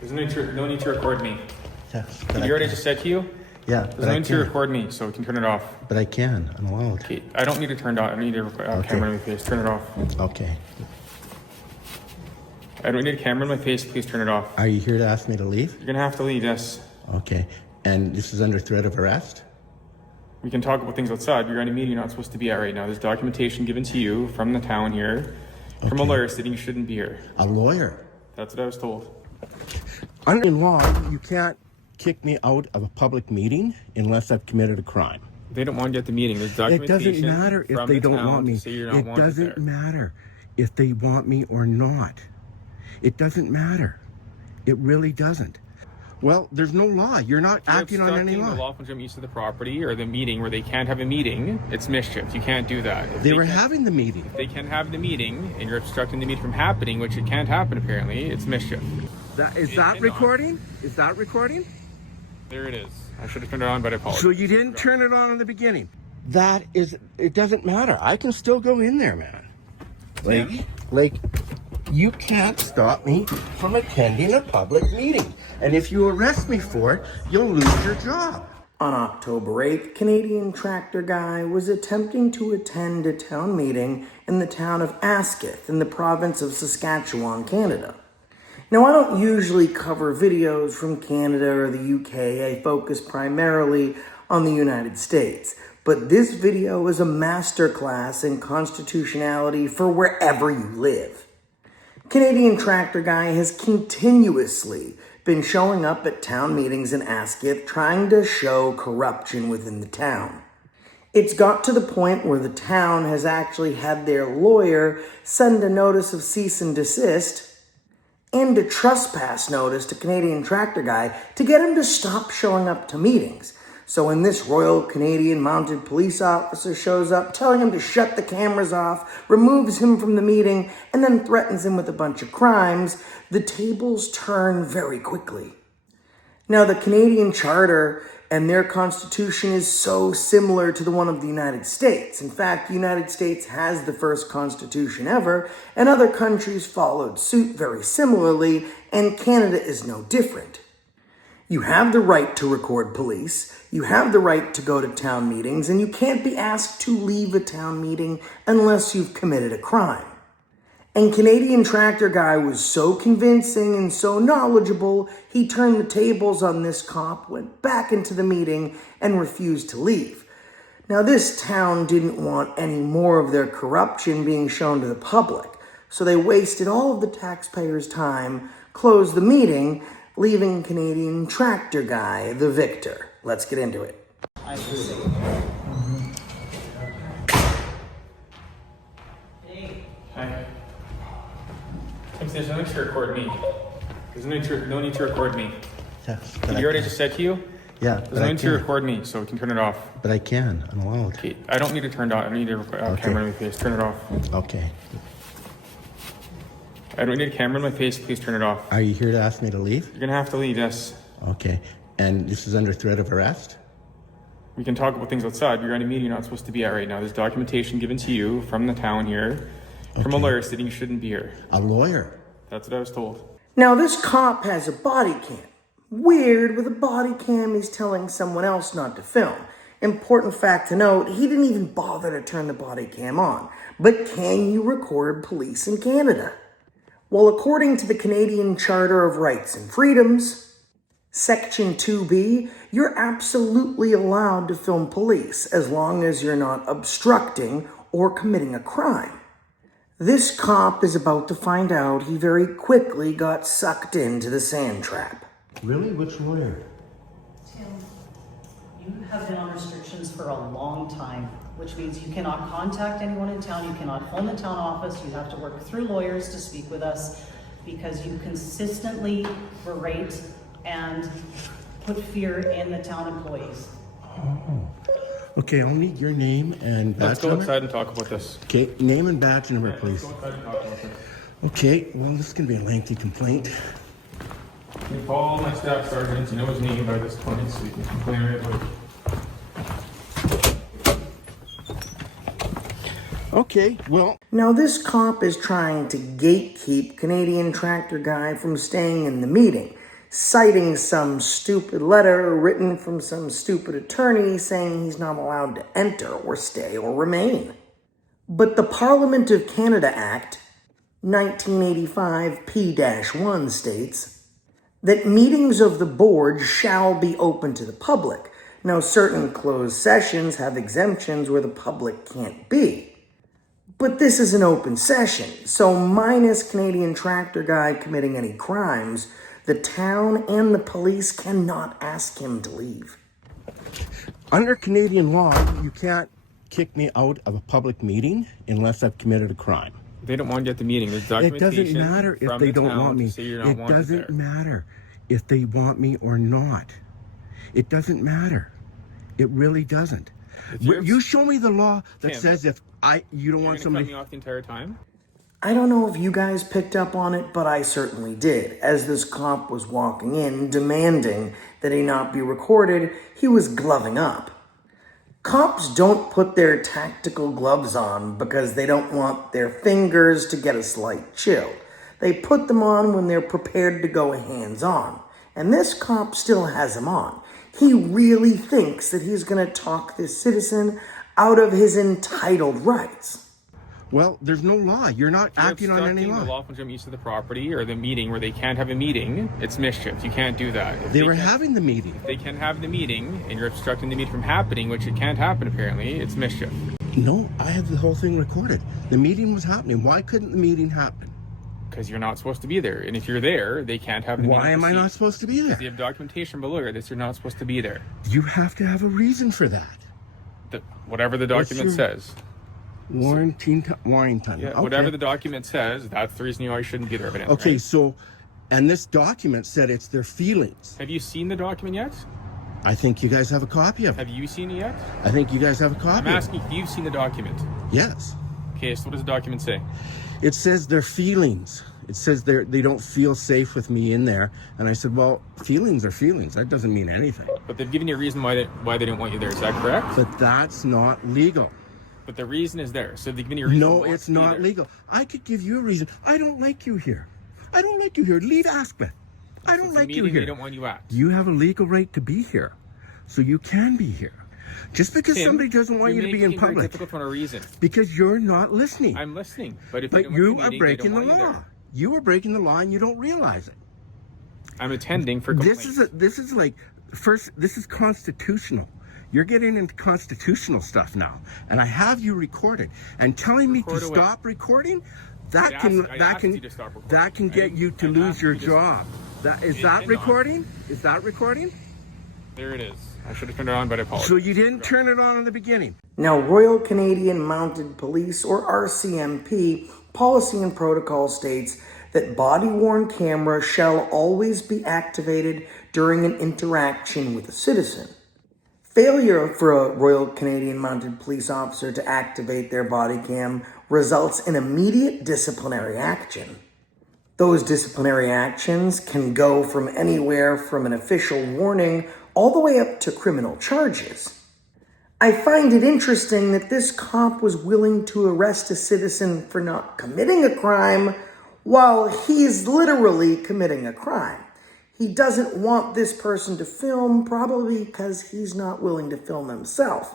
There's no need to record me. Yes. You already just said to you? Yeah. There's no need to record me, so we can turn it off. But I can. I'm allowed. Okay. I don't need it turned on. I don't need a camera in my face. Turn it off. Okay. I don't need a camera in my face. Please turn it off. Are you here to ask me to leave? You're gonna have to leave, yes. Okay. And this is under threat of arrest? We can talk about things outside. You're in a meeting you're not supposed to be at right now. There's documentation given to you from the town here, from a lawyer stating you shouldn't be here. A lawyer? That's what I was told. Under law, you can't kick me out of a public meeting unless I've committed a crime. They don't want you at the meeting. There's It documentation. doesn't matter if from they the don't town want me. to say you're not It wanted doesn't there. matter if they want me or not. It doesn't matter. It really doesn't. Well, there's no law. You're not acting on any Obstructing law. the lawful legitimate use of the property or the meeting where they can't have a meeting. It's mischief. You can't do that. If They were can't- having the meeting. They can have the meeting, and you're obstructing the meeting from happening, which it can't happen apparently. It's mischief. Is that recording? Is that recording? There it is. I should have turned it on, but I apologize. So you didn't turn it on in the beginning. That is, it doesn't matter. I can still go in there, man. Like, you can't stop me from attending a public meeting. And if you arrest me for it, you'll lose your job. On October 8th, Canadian tractor guy was attempting to attend a town meeting in the town of Ascot in the province of Saskatchewan, Canada. Now, I don't usually cover videos from Canada or the UK. I focus primarily on the United States. But this video is a masterclass in constitutionality for wherever you live. Canadian tractor guy has continuously been showing up at town meetings in Ascot trying to show corruption within the town. It's got to the point where the town has actually had their lawyer send a notice of cease and desist and a trespass notice to Canadian tractor guy to get him to stop showing up to meetings. So when this Royal Canadian Mounted Police officer shows up, telling him to shut the cameras off, removes him from the meeting, and then threatens him with a bunch of crimes, the tables turn very quickly. Now, the Canadian Charter and their Constitution is so similar to the one of the United States. In fact, the United States has the first Constitution ever, and other countries followed suit very similarly, and Canada is no different. You have the right to record police, you have the right to go to town meetings, and you can't be asked to leave a town meeting unless you've committed a crime. And Canadian tractor guy was so convincing and so knowledgeable, he turned the tables on this cop, went back into the meeting, and refused to leave. Now, this town didn't want any more of their corruption being shown to the public, so they wasted all of the taxpayers' time, closed the meeting, leaving Canadian tractor guy the victor. Let's get into it. Hi. There's no need to record me. There's no need to record me. Yes. You already just said to you? Yeah. There's no need to record me, so we can turn it off. But I can. I'm allowed. Okay. I don't need it turned on. I don't need a camera in my face. Turn it off. Okay. I don't need a camera in my face. Please turn it off. Are you here to ask me to leave? You're gonna have to leave, yes. Okay. And this is under threat of arrest? We can talk about things outside. You're in a meeting you're not supposed to be at right now. There's documentation given to you from the town here, from a lawyer stating you shouldn't be here. A lawyer? That's what I was told. Now, this cop has a body cam. Weird, with a body cam, he's telling someone else not to film. Important fact to note, he didn't even bother to turn the body cam on. But can you record police in Canada? Well, according to the Canadian Charter of Rights and Freedoms, Section 2B, you're absolutely allowed to film police as long as you're not obstructing or committing a crime. This cop is about to find out he very quickly got sucked into the sand trap. Really? Which lawyer? Tim, you have been on restrictions for a long time, which means you cannot contact anyone in town, you cannot phone the town office, you have to work through lawyers to speak with us because you consistently berate and put fear in the town employees. Oh. Okay, I'll need your name and badge Let's go number. outside and talk about this. Okay, name and badge number, please. Let's go outside and talk about this. Okay, well, this is going to be a lengthy complaint. You call my staff sergeant, you know his name by this point, so you can complain right away. Okay, well, Now, this cop is trying to gatekeep Canadian tractor guy from staying in the meeting. citing some stupid letter written from some stupid attorney saying he's not allowed to enter or stay or remain. But the Parliament of Canada Act 1985 P-1 states that meetings of the board shall be open to the public. Now, certain closed sessions have exemptions where the public can't be. But this is an open session, so minus Canadian Tractor Guy committing any crimes, the town and the police cannot ask him to leave. Under Canadian law, you can't kick me out of a public meeting unless I've committed a crime. They don't want you at the meeting. There's It documentation doesn't matter if from they the don't town want me. to say you're not It wanted doesn't there. matter if they want me or not. It doesn't matter. It really doesn't. You show me the law that Tim, says if you don't You're want gonna cut somebody. me off the entire time? I don't know if you guys picked up on it, but I certainly did. As this cop was walking in, demanding that he not be recorded, he was gloving up. Cops don't put their tactical gloves on because they don't want their fingers to get a slight chill. They put them on when they're prepared to go hands-on. And this cop still has them on. He really thinks that he's going to talk this citizen out of his entitled rights. Well, there's no law. You're not acting on any Obstructing the law. lawful legitimate use of the property or the meeting where they can't have a meeting. It's mischief. You can't do that. If They were can't- having the meeting. They can have the meeting, and you're obstructing the meeting from happening, which it can't happen apparently. It's mischief. No, I have the whole thing recorded. The meeting was happening. Why couldn't the meeting happen? Because you're not supposed to be there, and if you're there, they can't have the meeting. Why am I proceed. not supposed to be there? They have documentation below that you're not supposed to be there. You have to have a reason for that. Whatever the document says. Warrington. Yeah, Okay. whatever the document says, that's the reason you shouldn't be there. Evidently, Okay, right? so, and this document said it's their feelings. Have you seen the document yet? I think you guys have a copy of it. Have you seen it yet? I think you guys have a copy I'm of it. asking if you've seen the document. Yes. Okay, so what does the document say? It says their feelings. It says they don't feel safe with me in there. And I said, well, feelings are feelings. That doesn't mean anything. But they've given you a reason why they didn't want you there. Is that correct? But that's not legal. But the reason is there. So they've given you a reason. No, not it's to be not there. legal. I could give you a reason. I don't like you here. I don't like you here. Leave Aspen. I So don't it's a like you meeting here. They don't want you at. You have a legal right to be here. So you can be here. Just because Tim, somebody doesn't want you you're to be in making it very public. difficult for a reason. Because you're not listening. I'm listening, but if But don't want you the are meeting, they breaking the don't want you law. there. You are breaking the law and you don't realize it. I'm attending for complaints. This is constitutional. You're getting into constitutional stuff now, and I have you recorded. And telling me to Record away. stop recording, I asked you to stop recording. that can get you to I lose asked your you to job. That is It that cannot. recording? Is that recording? There it is. I should have turned it on, but I apologize. So you didn't turn it on in the beginning. Now, Royal Canadian Mounted Police, or RCMP, policy and protocol states that body-worn cameras shall always be activated during an interaction with a citizen. Failure for a Royal Canadian Mounted Police officer to activate their body cam results in immediate disciplinary action. Those disciplinary actions can go from anywhere from an official warning all the way up to criminal charges. I find it interesting that this cop was willing to arrest a citizen for not committing a crime while he's literally committing a crime. He doesn't want this person to film, probably because he's not willing to film himself.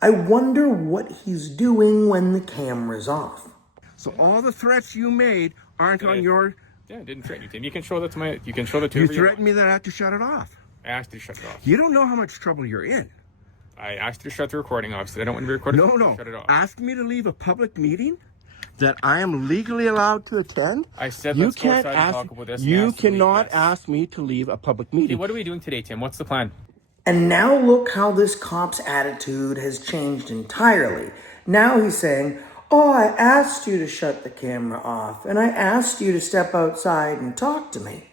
I wonder what he's doing when the camera's off. So all the threats you made aren't on your. Yeah, I didn't threaten you, Tim. You can show that to my. You can show that to You whoever threatened want. me that I have to shut it off. I asked you to shut it off. You don't know how much trouble you're in. I asked you to shut the recording off. So I don't want to be recorded. No. Shut it off. Ask me to leave a public meeting that I am legally allowed to attend. I said you let's go can't outside and ask. talk about this. You and ask to leave cannot this. ask me to leave a public Okay, meeting. what are we doing today, Tim? What's the plan? And now look how this cop's attitude has changed entirely. Now he's saying, oh, I asked you to shut the camera off, and I asked you to step outside and talk to me.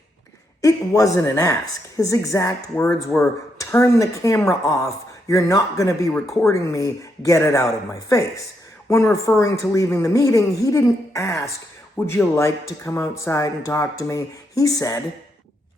It wasn't an ask. His exact words were, turn the camera off, you're not going to be recording me, get it out of my face. When referring to leaving the meeting, he didn't ask, would you like to come outside and talk to me? He said,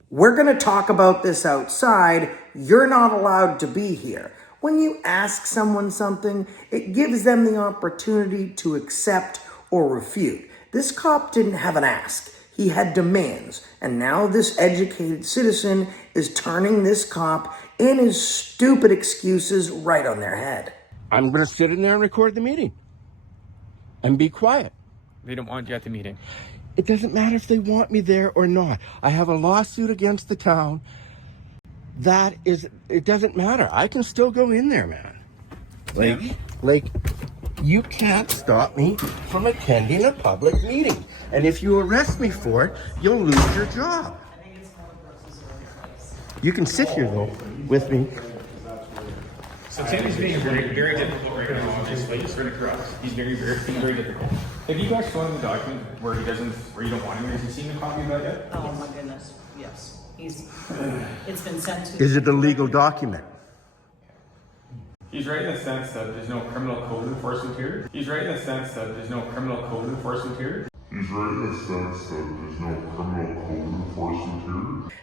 we're going to talk about this outside, you're not allowed to be here. When you ask someone something, it gives them the opportunity to accept or refute. This cop didn't have an ask. He had demands, and now this educated citizen is turning this cop and his stupid excuses right on their head. I'm going to sit in there and record the meeting and be quiet. They don't want you at the meeting. It doesn't matter if they want me there or not. I have a lawsuit against the town. It doesn't matter. I can still go in there, man. Like, you can't stop me from attending a public meeting. And if you arrest me for it, you'll lose your job. You can sit here, though, with me. So Tim is being very, very difficult right now. Obviously, he's right across. He's very, very difficult. Have you guys shown him the document where you don't want him? Has he seen the copy of that yet? Oh my goodness, yes. It's been sent to. Is it a legal document? He's right in the sense that there's no criminal code enforcement here. He's right in the sense that there's no criminal code enforcement here.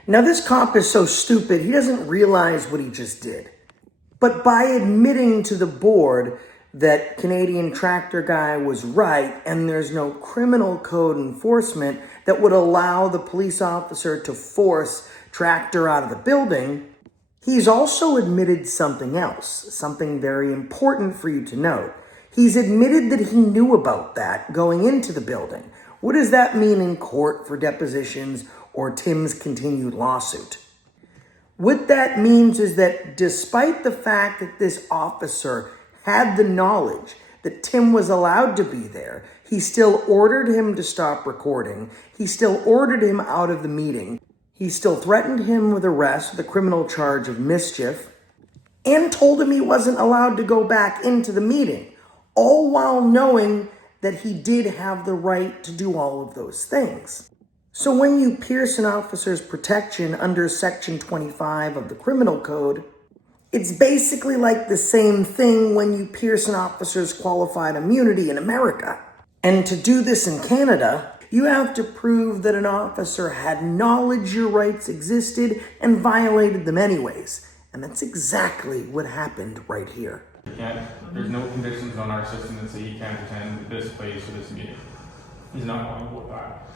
Now this cop is so stupid, he doesn't realize what he just did. But by admitting to the board that Canadian Tractor Guy was right and there's no criminal code enforcement that would allow the police officer to force Tractor out of the building, he's also admitted something else, something very important for you to note. He's admitted that he knew about that going into the building. What does that mean in court for depositions or Tim's continued lawsuit? What that means is that despite the fact that this officer had the knowledge that Tim was allowed to be there, he still ordered him to stop recording. He still ordered him out of the meeting. He still threatened him with arrest with a criminal charge of mischief and told him he wasn't allowed to go back into the meeting, all while knowing that he did have the right to do all of those things. So when you pierce an officer's protection under Section 25 of the Criminal Code, it's basically like the same thing when you pierce an officer's qualified immunity in America. And to do this in Canada, you have to prove that an officer had knowledge your rights existed and violated them anyways. And that's exactly what happened right here. There's no conditions on our system that say he can't attend this place or this meeting. He's not going to go back.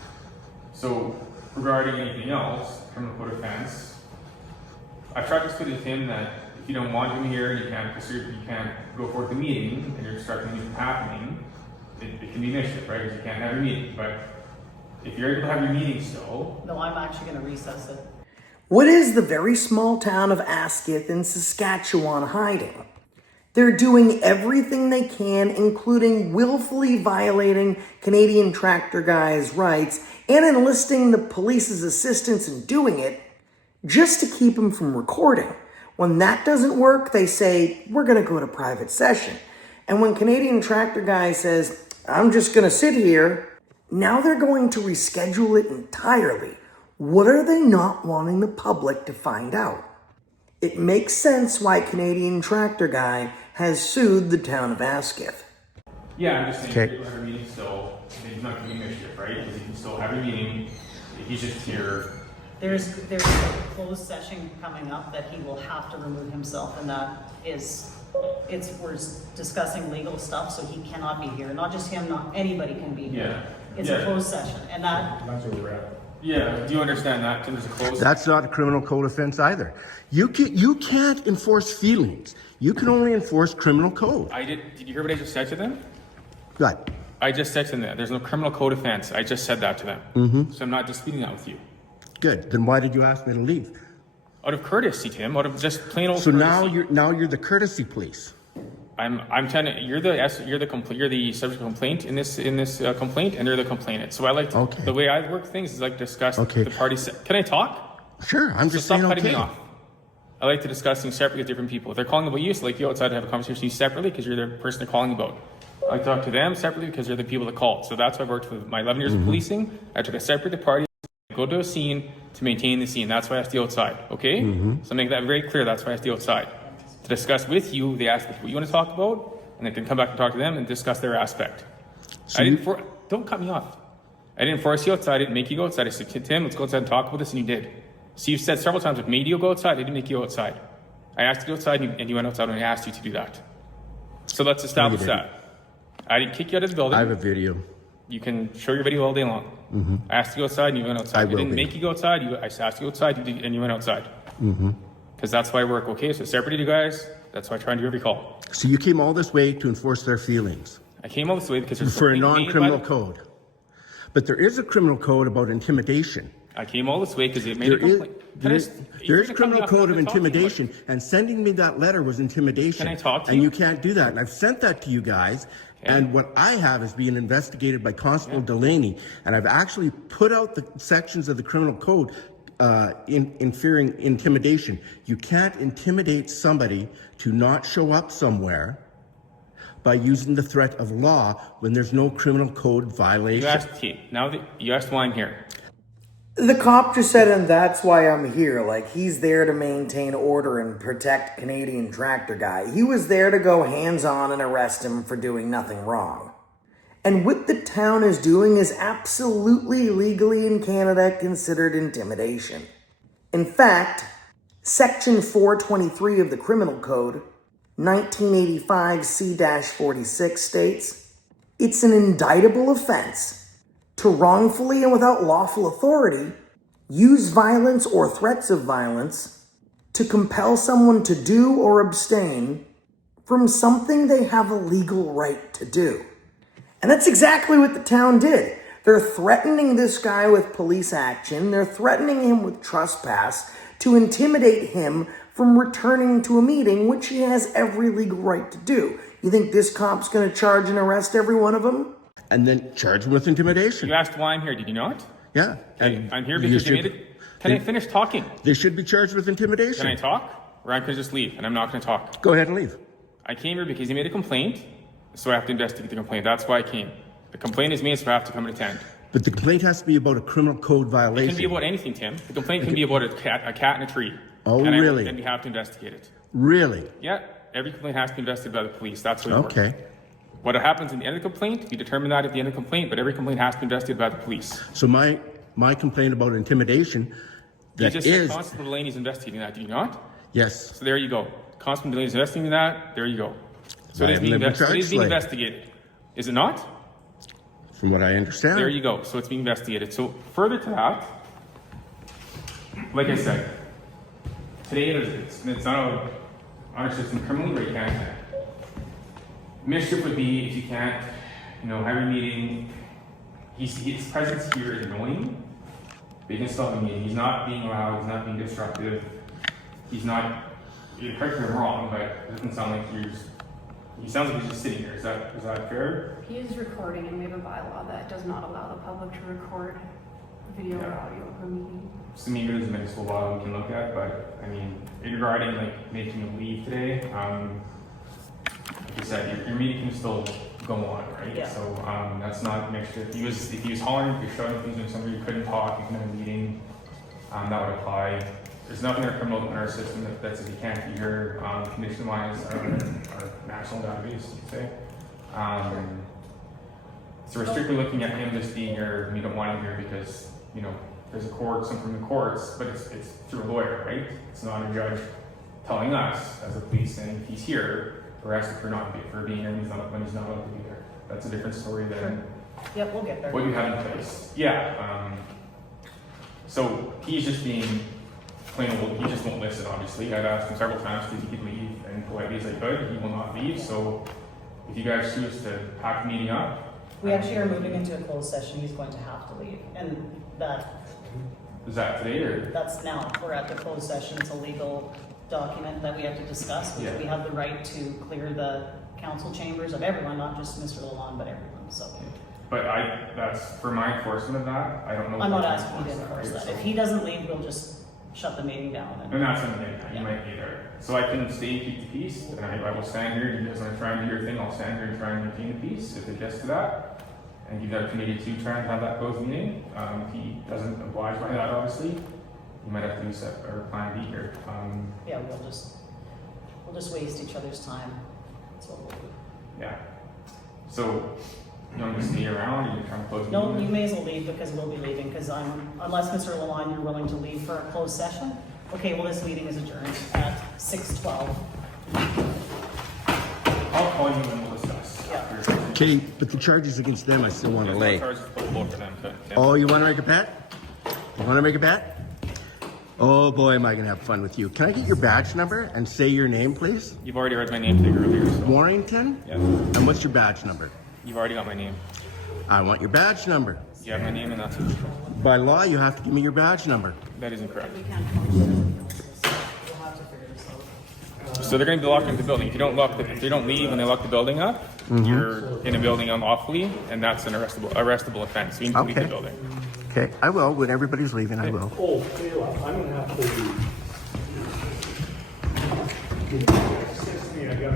So regarding anything else, criminal code offense, I've tried to explain to him that if you don't want him here and you can't go forward the meeting and you're obstructing me from happening, it can be mischief, right? Because you can't have your meeting. But if you're able to have your meeting still. No, I'm actually going to recess it. What is the very small town of Ascot in Saskatchewan hiding? They're doing everything they can, including willfully violating Canadian Tractor Guy's rights and enlisting the police's assistance in doing it just to keep him from recording. When that doesn't work, they say, we're going to go to private session. And when Canadian Tractor Guy says, I'm just going to sit here, now they're going to reschedule it entirely. What are they not wanting the public to find out? It makes sense why Canadian Tractor Guy has sued the town of Ascot. Yeah, I'm just saying, okay. Have a meeting still. He's not doing mischief, right? Because he can still have a meeting. He's just here. There's a closed session coming up that he will have to remove himself, and that is, we're discussing legal stuff, so he cannot be here. Not just him, not anybody can be here. Yeah. It's a closed session, and that's where we're at. Yeah, do you understand that, Tim? There's a closed. That's not a criminal code offense either. You can't enforce feelings. You can only enforce criminal code. Did you hear what I just said to them? What? I just said to them that there's no criminal code offense. I just said that to them. Mm-hmm. So I'm not disputing that with you. Good. Then why did you ask me to leave? Out of courtesy, Tim. Out of just plain old. So courtesy. now you're the courtesy police. I'm trying to. You're the subject of complaint in this complaint, and they're the complainant. So I like to, the way I work things is like discuss the parties. Can I talk? Sure. I'm just stop saying. Cutting me off. I like to discuss things separately with different people. If they're calling about you, so like you outside to have a conversation with you separately because you're the person they're calling about. I talk to them separately because they're the people that called. So that's why I worked with my 11 years of policing. I took a separate the party, go to a scene to maintain the scene. That's why I have to be outside. Okay? So make that very clear. That's why I have to be outside. To discuss with you, they ask what you want to talk about, and I can come back and talk to them and discuss their aspect. So don't cut me off. I didn't force you outside. I didn't make you go outside. I said, Tim, let's go outside and talk about this, and you did. So you've said several times, I've made you go outside. I didn't make you go outside. I asked you to go outside, and you went outside when I asked you to do that. So let's establish that. I didn't kick you out of the building. I have a video. You can show your video all day long. I asked you to go outside and you went outside. I didn't make you go outside. I asked you to go outside and you went outside. Because that's why I work. Okay, so separated you guys. That's why I try and do every call. So you came all this way to enforce their feelings. I came all this way because there's for a non-criminal code. But there is a criminal code about intimidation. I came all this way because it made a complaint. There is criminal code of intimidation, and sending me that letter was intimidation. Can I talk to you? And you can't do that. And I've sent that to you guys. Okay. And what I have is being investigated by Constable Delaney, and I've actually put out the sections of the criminal code in fearing intimidation. You can't intimidate somebody to not show up somewhere by using the threat of law when there's no criminal code violation. You asked why I'm here. The cop just said, and that's why I'm here. Like, he's there to maintain order and protect Canadian Tractor Guy. He was there to go hands-on and arrest him for doing nothing wrong. And what the town is doing is absolutely legally in Canada considered intimidation. In fact, Section 423 of the Criminal Code, 1985 C-46 states, it's an indictable offense to wrongfully and without lawful authority use violence or threats of violence to compel someone to do or abstain from something they have a legal right to do. And that's exactly what the town did. They're threatening this guy with police action. They're threatening him with trespass to intimidate him from returning to a meeting, which he has every legal right to do. You think this cop's going to charge and arrest every one of them? And then charge him with intimidation. You asked why I'm here, did you not? Yeah. And I'm here because Can I finish talking? They should be charged with intimidation. Can I talk? Or I could just leave, and I'm not going to talk. Go ahead and leave. I came here because he made a complaint, so I have to investigate the complaint. That's why I came. The complaint is made, so I have to come and attend. But the complaint has to be about a criminal code violation. It can be about anything, Tim. The complaint can be about a cat in a tree. Oh, really? And we have to investigate it. Really? Yeah. Every complaint has to be investigated by the police. That's what it works. Okay. What happens in the end of the complaint, we determine that at the end of the complaint, but every complaint has to be investigated by the police. So my complaint about intimidation, you just said Constable Delaney's investigating that, do you not? Yes. So there you go. Constable Delaney's investigating that, there you go. So it is being investigated. Is it not? From what I understand. There you go. So it's being investigated. So further to that, like I said, today it's not on a system criminally where you can't. Mischief would be if you can't, have a meeting. His presence here is annoying. But you can still have a meeting. He's not being loud. He's not being disruptive. He's not. Correct me if I'm wrong, but it doesn't sound like he sounds like he's just sitting here. Is that fair? He is recording, and we have a bylaw that does not allow the public to record video or audio of a meeting. So maybe there's a municipal law we can look at, but I mean, regarding making him leave today, like you said, your meeting can still go on, right? Yeah. So that's not mixture. If he was hollering, if you're showing, if he was doing something you couldn't talk, you can have a meeting, that would apply. There's nothing in our criminal in our system that says you can't be here, condition-wise, our national database, you say. So we're strictly looking at him just being here, and we don't want him here because, there's a court, something from the courts, but it's through a lawyer, right? It's not a judge telling us as a police saying he's here, or asking for being here when he's not allowed to be there. That's a different story than Yep, we'll get there. what you have in place. Yeah. So he's just being plain old. He just won't listen. Obviously, I've asked him several times if he could leave, and politely as I could, he will not leave. So if you guys choose to pack the meeting up, We actually are moving into a closed session. He's going to have to leave, and is that today or? that's now. We're at the closed session. It's a legal document that we have to discuss, which we have the right to clear the council chambers of everyone, not just Mr. Lalonde, but everyone. So. But that's for my enforcement of that. I don't know. I'm not asking you to enforce that. If he doesn't leave, we'll just shut the meeting down. And that's something you might be there. So I can stay and keep the peace, and I will stand here. You guys want to try and do your thing, I'll stand here and try and maintain the peace if it gets to that. And give that committee to try and have that closed meeting. If he doesn't oblige by that, obviously, you might have to use our plan B here. Yeah, we'll just waste each other's time. That's what we'll do. Yeah. So you want me to stay around? Or you trying to close the No, meeting? you may as well leave because we'll be leaving because unless Mr. Lalonde, you're willing to leave for a closed session. Okay, well, this meeting is adjourned at 6:12. I'll call you and we'll discuss. Yeah. After Okay, but the charges against them I still want to There's lay. no charges applicable for them. Oh, you want to make a bet? You want to make a bet? Oh boy, am I going to have fun with you. Can I get your badge number and say your name, please? You've already read my name tag earlier, so. Warrington? Yeah. And what's your badge number? You've already got my name. I want your badge number. You have my name and that's it. By law, you have to give me your badge number. That is incorrect. So they're going to be locked into the building. If they don't leave and they lock the building up, you're in a building unlawfully, and that's an arrestable offense. So you need to leave the Okay. building. Okay, I will. When everybody's leaving, I will. Oh, Kayla, I'm gonna have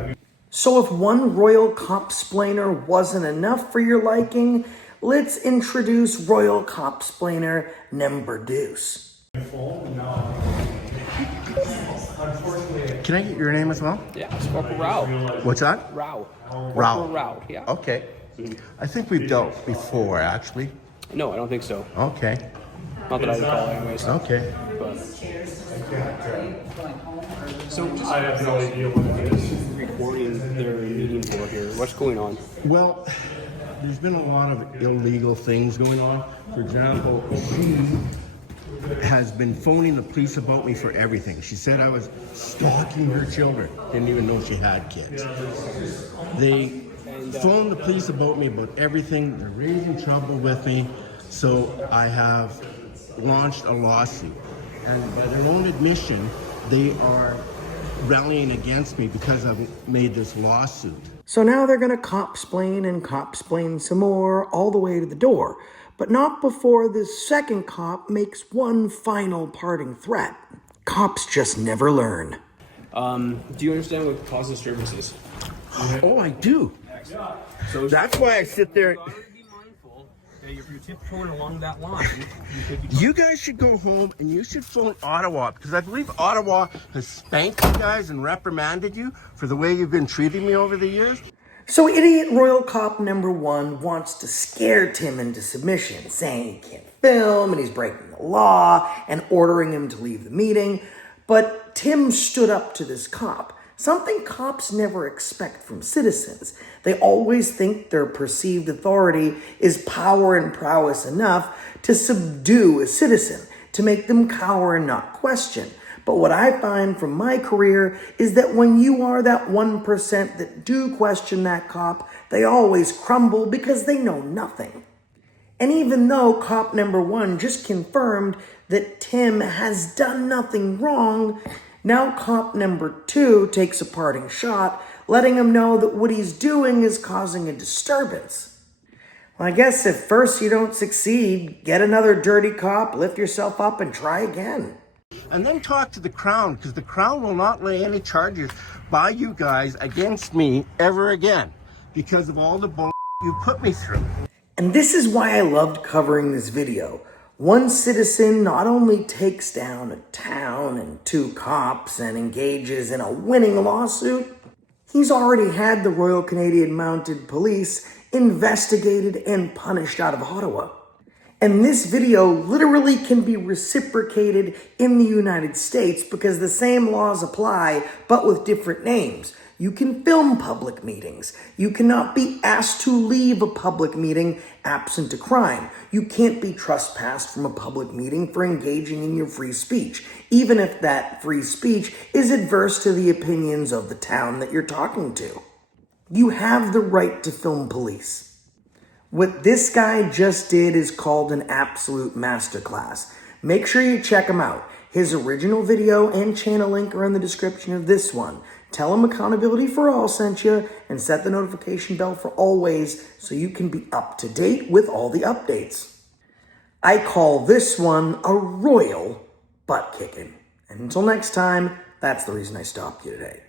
to. So if one royal cop-splainer wasn't enough for your liking, let's introduce royal cop-splainer number deuce. Can I get your name as well? Yeah, it's Corporal Rao. What's that? Rao. Rao. Corporal Rao, yeah. Okay. I think we've dealt before, actually. No, I don't think so. Okay. Not that I recall, anyways. Okay. So, I have no idea what it is. recording their meeting for here. What's going on? Well, there's been a lot of illegal things going on. For example, she has been phoning the police about me for everything. She said I was stalking her children. Didn't even know she had kids. They phoned the police about me about everything. They're raising trouble with me. So I have launched a lawsuit. And by their own admission, they are rallying against me because I've made this lawsuit. So now they're gonna cop-splain and cop-splain some more all the way to the door, but not before this second cop makes one final parting threat. Cops just never learn. Do you understand what causes disturbances? Oh, I do. So That's why I sit there. You gotta be mindful that if you're tiptoeing along that line, you could be. You guys should go home and you should phone Ottawa because I believe Ottawa has spanked you guys and reprimanded you for the way you've been treating me over the years. So idiot royal cop number one wants to scare Tim into submission, saying he can't film and he's breaking the law and ordering him to leave the meeting. But Tim stood up to this cop, something cops never expect from citizens. They always think their perceived authority is power and prowess enough to subdue a citizen, to make them cower and not question. But what I find from my career is that when you are that 1% that do question that cop, they always crumble because they know nothing. And even though cop number one just confirmed that Tim has done nothing wrong, now cop number two takes a parting shot, letting him know that what he's doing is causing a disturbance. Well, I guess if first you don't succeed, get another dirty cop, lift yourself up, and try again. And then talk to the Crown because the Crown will not lay any charges by you guys against me ever again because of all the bull you put me through. And this is why I loved covering this video. One citizen not only takes down a town and two cops and engages in a winning lawsuit, he's already had the Royal Canadian Mounted Police investigated and punished out of Ottawa. And this video literally can be reciprocated in the United States because the same laws apply, but with different names. You can film public meetings. You cannot be asked to leave a public meeting absent a crime. You can't be trespassed from a public meeting for engaging in your free speech, even if that free speech is adverse to the opinions of the town that you're talking to. You have the right to film police. What this guy just did is called an absolute masterclass. Make sure you check him out. His original video and channel link are in the description of this one. Tell him Accountability for All sent you and set the notification bell for always so you can be up to date with all the updates. I call this one a royal butt kicking. And until next time, that's the reason I stopped you today.